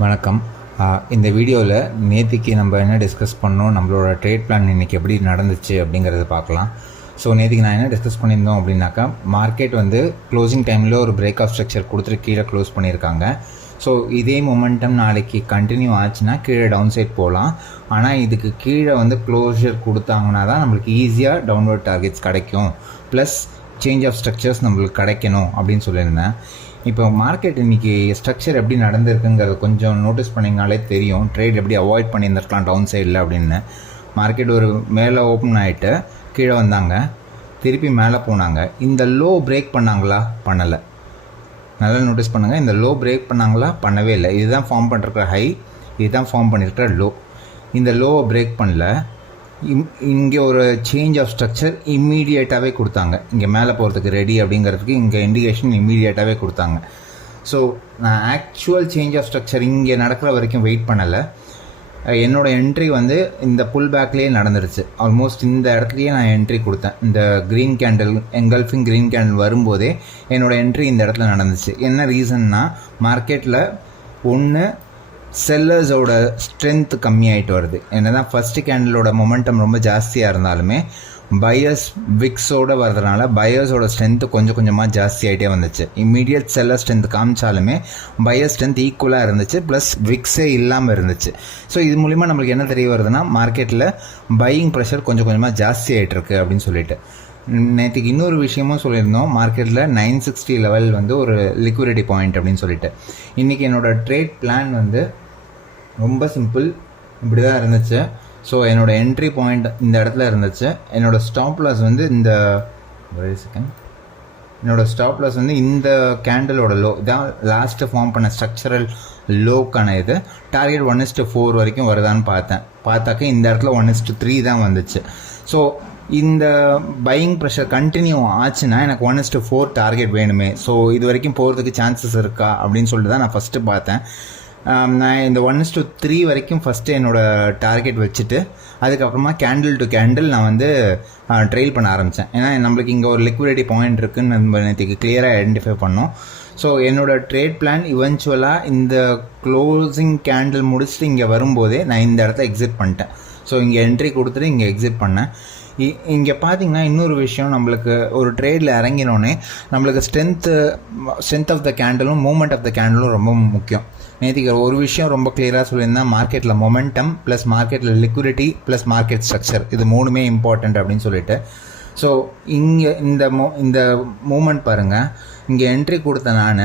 வணக்கம். இந்த வீடியோவில் நேத்திக்கு நம்ம என்ன டிஸ்கஸ் பண்ணோம்? நம்மளோட ட்ரேட் பிளான் இன்னைக்கு எப்படி நடந்துச்சு அப்படிங்கிறத பார்க்கலாம். ஸோ நேற்றுக்கு நான் என்ன டிஸ்கஸ் பண்ணியிருந்தோம் அப்படின்னாக்கா மார்க்கெட் வந்து க்ளோசிங் டைமில் ஒரு பிரேக் ஆஃப் ஸ்ட்ரக்சர் கொடுத்துட்டு கீழே க்ளோஸ் பண்ணியிருக்காங்க. ஸோ இதே மொமெண்டம் நாளைக்கு கண்டினியூ ஆச்சுன்னா கீழே டவுன் சைட் போகலாம் ஆனால் இதுக்கு கீழே வந்து க்ளோஷர் கொடுத்தாங்கன்னா தான் நம்மளுக்கு ஈஸியாக டவுன்வர்ட் டார்கெட்ஸ் கிடைக்கும். ப்ளஸ் சேஞ்ச் ஆஃப் ஸ்ட்ரக்சர்ஸ் நம்மளுக்கு கிடைக்கணும் அப்படின்னு சொல்லியிருந்தேன். இப்போ மார்க்கெட் இன்னைக்கு ஸ்ட்ரக்சர் எப்படி நடந்திருக்குங்கிறத கொஞ்சம் நோட்டீஸ் பண்ணிங்கனாலே தெரியும். ட்ரேட் எப்படி அவாய்ட் பண்ணியிருந்திருக்கலாம் டவுன் சைடில் அப்படின்னு. மார்க்கெட் ஒரு மேலே ஓப்பன் ஆகிட்டு கீழே வந்தாங்க. திருப்பி மேலே போனாங்க. இந்த லோ பிரேக் பண்ணாங்களா? பண்ணலை. நல்லா நோட்டீஸ் பண்ணுங்கள் இந்த லோ பிரேக் பண்ணாங்களா? பண்ணவே இல்லை. இதுதான் ஃபார்ம் பண்ணிருக்கிற ஹை இதுதான் ஃபார்ம் பண்ணியிருக்கிற லோ இந்த லோவை பிரேக் பண்ணல. இங்கே ஒரு சேஞ்ச் ஆஃப் ஸ்ட்ரக்சர் இம்மீடியட்டாகவே கொடுத்தாங்க. இங்கே மேலே போகிறதுக்கு ரெடி அப்படிங்கிறதுக்கு இங்கே இண்டிகேஷன் இம்மீடியட்டாகவே கொடுத்தாங்க. ஸோ நான் ஆக்சுவல் சேஞ்ச் ஆஃப் ஸ்ட்ரக்சர் இங்கே நடக்கிற வரைக்கும் வெயிட் பண்ணலை. என்னோட என்ட்ரி வந்து இந்த புல் பேக்லேயே நடந்துருச்சு. ஆல்மோஸ்ட் இந்த இடத்துலையே நான் என்ட்ரி கொடுத்தேன். இந்த green candle engulfing green candle வரும்போதே என்னோடய என்ட்ரி இந்த இடத்துல நடந்துச்சு. என்ன ரீசன்னா மார்க்கெட்டில் ஒன்று செல்லர்ஸோட ஸ்ட்ரென்த் கம்மியாயிட்டு வருது. என்ன தான் ஃபஸ்ட்டு கேண்டிலோட மொமெண்டம் ரொம்ப ஜாஸ்தியாக இருந்தாலுமே பயர்ஸ் விக்ஸோட வர்றதுனால பயர்ஸோட ஸ்ட்ரென்த்து கொஞ்சம் கொஞ்சமாக ஜாஸ்தி ஆகிட்டே வந்துச்சு. இம்மீடியட் செல்லர் ஸ்ட்ரென்த் காமிச்சாலுமே பயர் ஸ்ட்ரென்த் ஈக்குவலாக இருந்துச்சு ப்ளஸ் விக்ஸே இல்லாமல் இருந்துச்சு. ஸோ இது மூலிமா நம்மளுக்கு என்ன தெரிய வருதுன்னா மார்க்கெட்டில் பையிங் ப்ரெஷர் கொஞ்சம் கொஞ்சமாக ஜாஸ்தி ஆகிட்டு இருக்கு அப்படின்னு சொல்லிட்டு. நேற்றுக்கு இன்னொரு விஷயமும் சொல்லியிருந்தோம். மார்க்கெட்டில் நைன் சிக்ஸ்டி லெவல் வந்து ஒரு லிக்விடிட்டி பாயிண்ட் அப்படின்னு சொல்லிட்டு. இன்றைக்கி என்னோடய ட்ரேட் பிளான் வந்து ரொம்ப சிம்பிள் இப்படி தான் இருந்துச்சு. ஸோ என்னோட என்ட்ரி பாயிண்ட் இந்த இடத்துல இருந்துச்சு. என்னோடய ஸ்டாப் லாஸ் வந்து இந்த ஒரே செகண்ட் என்னோடய ஸ்டாப் லாஸ் வந்து இந்த கேண்டலோட லோ இதான் லாஸ்ட்டு ஃபார்ம் பண்ண ஸ்ட்ரக்சரல் லோக்கான இது. டார்கெட் ஒன் இஸ்ட்டு ஃபோர் வரைக்கும் வருதான்னு பார்த்தேன். பார்த்தாக்க இந்த இடத்துல ஒன் இஸ்ட்டு த்ரீ தான் வந்துச்சு. ஸோ இந்த பையிங் ப்ரெஷர் கண்டினியூ ஆச்சுன்னா எனக்கு one is to four target வேணுமே. ஸோ இது வரைக்கும் போகிறதுக்கு சான்சஸ் இருக்கா அப்படின்னு சொல்லிட்டு தான் நான் ஃபஸ்ட்டு பார்த்தேன். நான் இந்த ஒன் இஸ் டு த்ரீ வரைக்கும் ஃபஸ்ட்டு என்னோடய டார்கெட் வச்சுட்டு அதுக்கப்புறமா கேண்டில் டு கேண்டில் நான் வந்து ட்ரெயில் பண்ண ஆரம்பித்தேன் ஏன்னா நம்மளுக்கு இங்கே ஒரு லிக்விடிட்டி பாயிண்ட் இருக்குன்னு நம்ம நேற்றுக்கு கிளியராக ஐடென்டிஃபை பண்ணோம். ஸோ என்னோட ட்ரேட் பிளான் இவென்ச்சுவலாக இந்த க்ளோசிங் கேண்டில் முடிச்சுட்டு இங்கே வரும்போதே நான் இந்த இடத்த எக்ஸிட் பண்ணிட்டேன். ஸோ இங்கே என்ட்ரி கொடுத்துட்டு இங்கே எக்ஸிட் பண்ணேன். இ- இங்கே பார்த்தீங்கன்னா இன்னொரு விஷயம் நம்மளுக்கு ஒரு ட்ரேடில் இறங்கினோடனே நம்மளுக்கு ஸ்ட்ரென்த்து ஸ்ட்ரென்த் ஆஃப் த கேண்டலும் மூமெண்ட் ஆஃப் த கேண்டலும் ரொம்ப முக்கியம். நேற்றுக்கு ஒரு விஷயம் ரொம்ப கிளியராக சொல்லியிருந்தேன். மார்க்கெட்டில் மொமெண்டம் ப்ளஸ் மார்க்கெட்டில் லிக்விடிட்டி ப்ளஸ் மார்க்கெட் ஸ்ட்ரக்சர் இது மூணுமே இம்பார்ட்டண்ட் அப்படின்னு சொல்லிட்டு. ஸோ இங்கே இந்த மூ இந்த மூமெண்ட் பாருங்கள் இங்கே என்ட்ரி கொடுத்த நான்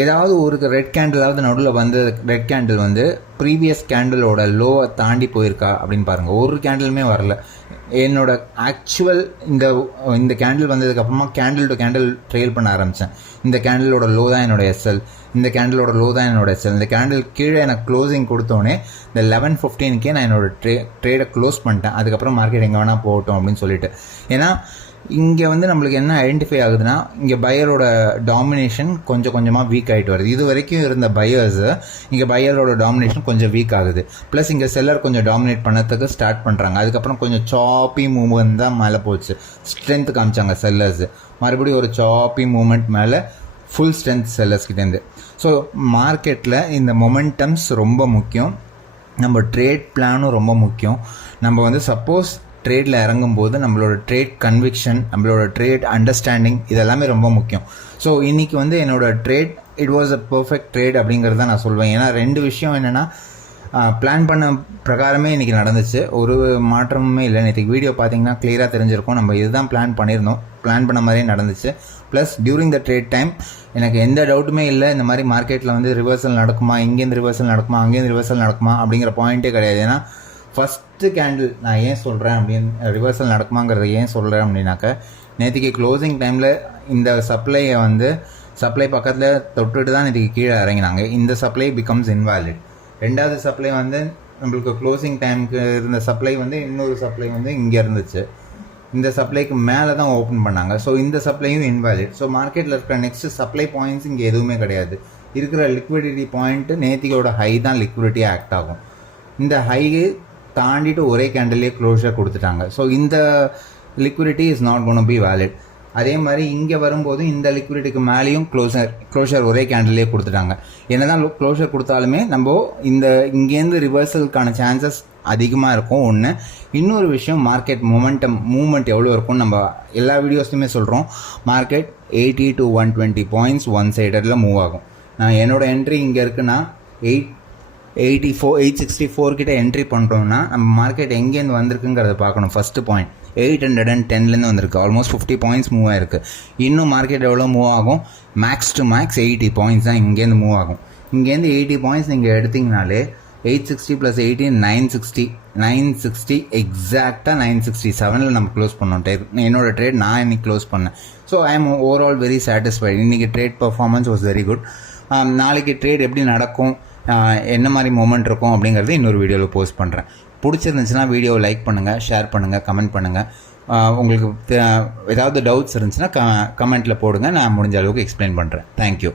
ஏதாவது ஒரு ரெட் கேண்டிலாவது நடுவில் வந்து ரெட் கேண்டில் வந்து ப்ரீவியஸ் கேண்டிலோட லோவை தாண்டி போயிருக்கா அப்படின்னு பாருங்கள் ஒரு கேண்டிலுமே வரல. என்னோட ஆக்சுவல் இந்த இந்த கேண்டில் வந்ததுக்கப்புறமா கேண்டில் டு கேண்டில் ட்ரெயில் பண்ண ஆரம்பித்தேன் இந்த கேண்டிலோட லோ தான் என்னோட எஸ்எல் இந்த கேண்டிலோட லோ தான் என்னோட எஸ்எல் இந்த கேண்டில் கீழே எனக்கு க்ளோசிங் கொடுத்தோடனே இந்த லெவன் ஃபிஃப்டீனுக்கே நான் என்னோட ட்ரே ட்ரேடை க்ளோஸ் பண்ணிட்டேன். அதுக்கப்புறம் மார்க்கெட் எங்கே வேணால் போகட்டும் அப்படின்னு சொல்லிட்டு. ஏன்னா இங்கே வந்து நம்மளுக்கு என்ன ஐடென்டிஃபை ஆகுதுன்னா இங்கே பயரோட டாமினேஷன் கொஞ்சம் கொஞ்சமாக வீக் ஆகிட்டு வருது. இது வரைக்கும் இருந்த பையர்ஸு இங்கே பயரோட டாமினேஷன் கொஞ்சம் வீக் ஆகுது. ப்ளஸ் இங்கே செல்லர் கொஞ்சம் டாமினேட் பண்ணத்துக்கு ஸ்டார்ட் பண்ணுறாங்க அதுக்கப்புறம் கொஞ்சம் சாப்பி மூவ்மெண்ட் தான் மேலே போச்சு. ஸ்ட்ரென்த் காமிச்சாங்க செல்லர்ஸ் மறுபடியும் ஒரு சாப்பி மூமெண்ட் மேலே ஃபுல் ஸ்ட்ரென்த் செல்லர்ஸ் கிட்டேருந்து ஸோ மார்க்கெட்டில் இந்த மொமெண்டம்ஸ் ரொம்ப முக்கியம். நம்ம ட்ரேட் பிளானும் ரொம்ப முக்கியம். நம்ம வந்து சப்போஸ் ட்ரேடில் இறங்கும்போது நம்மளோட ட்ரேட் கன்விக்ஷன் நம்மளோட ட்ரேட் அண்டர்ஸ்டாண்டிங் இதெல்லாமே ரொம்ப முக்கியம். ஸோ இன்றைக்கி வந்து என்னோடய trade it was a perfect trade அப்படிங்கிறத நான் சொல்வேன். ஏன்னா ரெண்டு விஷயம் என்னென்னா பிளான் பண்ண பிரகாரமே இன்றைக்கி நடந்துச்சு. ஒரு மாற்றமுமே இல்லை. இன்றைக்கி வீடியோ பார்த்தீங்கன்னா கிளியராக தெரிஞ்சிருக்கும். நம்ம இதுதான் பிளான் பண்ணியிருந்தோம். பிளான் பண்ண மாதிரியே நடந்துச்சு. Plus during the trade time எனக்கு எந்த டவுட்டுமே இல்லை. இந்த மாதிரி மார்க்கெட்டில் வந்து ரிவர்சல் நடக்குமா? இங்கேருந்து ரிவர்சல் நடக்குமா? அங்கேருந்து ரிவர்சல் நடக்குமா? அப்படிங்கிற பாயிண்ட்டே கிடையாது. ஏன்னா ஃபஸ்ட்டு கேண்டில் நான் ஏன் சொல்கிறேன் அப்படின்னு ரிவர்சல் நடக்குமாங்கிறத ஏன் சொல்கிறேன் அப்படின்னாக்க நேற்றுக்கு க்ளோசிங் டைமில் இந்த சப்ளையை வந்து சப்ளை பக்கத்தில் தொட்டுட்டு தான் நேற்றுக்கு கீழே இறங்கினாங்க. இந்த சப்ளை பிகம்ஸ் இன்வாலிட் ரெண்டாவது சப்ளை வந்து நம்மளுக்கு க்ளோசிங் டைமுக்கு இருந்த சப்ளை வந்து இன்னொரு சப்ளை வந்து இங்கே இருந்துச்சு. இந்த சப்ளைக்கு மேலே தான் ஓப்பன் பண்ணாங்க. ஸோ இந்த சப்ளையும் இன்வாலிட் ஸோ மார்க்கெட்டில் இருக்கிற நெக்ஸ்ட் சப்ளை பாயிண்ட்ஸ் இங்கே எதுவுமே கிடையாது. இருக்கிற லிக்விடிட்டி பாயிண்ட்டு நேத்தியோட ஹை தான் லிக்விடிட்டி ஆக்ட் ஆகும். இந்த ஹை தாண்டிட்டு ஒரே கேண்டிலே க்ளோஷர் கொடுத்துட்டாங்க. ஸோ இந்த liquidity is not gonna be valid அதே மாதிரி இங்கே வரும்போது இந்த லிக்விடிட்டிக்கு மேலேயும் க்ளோஷர் க்ளோஷர் ஒரே கேண்டிலே கொடுத்துட்டாங்க. என்னதான் க்ளோஷர் கொடுத்தாலுமே நம்ம இந்த இங்கேருந்து ரிவர்சலுக்கான சான்சஸ் அதிகமாக இருக்கும். ஒன்று இன்னொரு விஷயம் மார்க்கெட் மொமெண்டம் மூவ்மெண்ட் எவ்வளோ இருக்கும்னு நம்ம எல்லா வீடியோஸ்லையுமே சொல்கிறோம் market eighty to one twenty points one சைடடில் move ஆகும். நான் என்னோடய என்ட்ரி இங்கே இருக்குன்னா eight eighty four eight sixty four கிட்ட என்ட்ரி பண்ணுறோம்னா நம்ம மார்க்கெட் எங்கேருந்து வந்திருக்குங்கிறத பார்க்கணும். First point eight hundred and டென்லேருந்து வந்திருக்கு. ஆல்மோஸ்ட் ஃபிஃப்டி பாயிண்ட்ஸ் மூவ் ஆயிருக்கு. இன்னும் மார்க்கெட் எவ்வளோ மூவ் ஆகும்? Max to max eighty points தான் இங்கேருந்து மூவ் ஆகும். இங்கேருந்து எயிட்டி பாயிண்ட்ஸ் நீங்கள் எடுத்தீங்கனாலே eight sixty plus eighty nine sixty nine sixty எக்ஸாக்டாக நைன் சிக்ஸ்டி செவனில் நம்ம க்ளோஸ் பண்ணோம். ட்ரேட் என்னோட ட்ரேட் நான் இன்னைக்கு க்ளோஸ் பண்ணேன். So I am overall very satisfied இன்றைக்கி trade performance was very good நாளைக்கு ட்ரேட் எப்படி நடக்கும்? என்ன மாதிரி மூமெண்ட் இருக்கும் அப்படிங்கிறது இன்னொரு வீடியோவில் போஸ்ட் பண்ணுறேன் பிடிச்சிருந்துச்சுன்னா வீடியோவை லைக் பண்ணுங்கள் ஷேர் பண்ணுங்கள் கமெண்ட் பண்ணுங்கள் உங்களுக்கு ஏதாவது டவுட்ஸ் இருந்துச்சுன்னா க கமெண்ட்டில் போடுங்க நான் முடிஞ்ச அளவுக்கு எக்ஸ்பிளைன் பண்ணுறேன் தேங்க்யூ